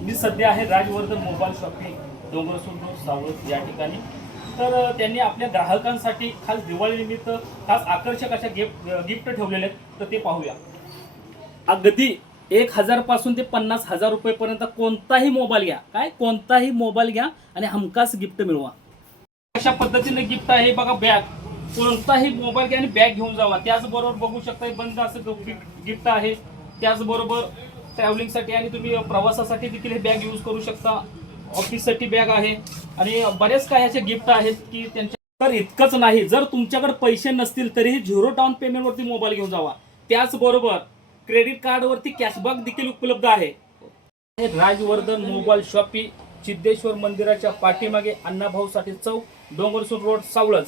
मी सध्या आहे Rajvardhan mobile shopping डोंगरसुंद Savalaj या ठिकाणी। तर त्यांनी आपल्या ग्राहकांसाठी खास दिवाळीनिमित्त खास आकर्षक अशा गिफ्ट ठेवलेले आहेत, तर ते पाहूया। अगदी 1000 पासून ते 50,000 रुपयेपर्यंत कोणताही मोबाईल घ्या, कोणताही मोबाईल घ्या आणि हमखास गिफ्ट मिळवा। अशा पद्धतीने गिफ्ट आहे बघा। बॅग, कोणताही मोबाईल घ्या आणि बॅग घेऊन जावा। त्याचबरोबर बघू शकता बंद असं गिफ्ट आहे। त्याचबरोबर ट्रॅव्हलिंगसाठी आणि तुम्ही प्रवासासाठी देखील हे बॅग यूज करू शकता। ऑफिससाठी बॅग आहे आणि बरेच काही असे गिफ्ट आहेत की त्यांच्या। तर इतकंच नाही, जर तुमच्याकडे पैसे नसतील तरीही 0 डाऊन पेमेंटवरती मोबाईल घेऊन जावा। त्याचबरोबर क्रेडिट कार्डवरती कॅशबॅक देखील उपलब्ध आहे। राजवर्धन मोबाईल शॉपी, सिद्धेश्वर मंदिराच्या पाठीमागे, अण्णाभाऊ साठे चौक, डोंगरसुंद रोड, सावळज।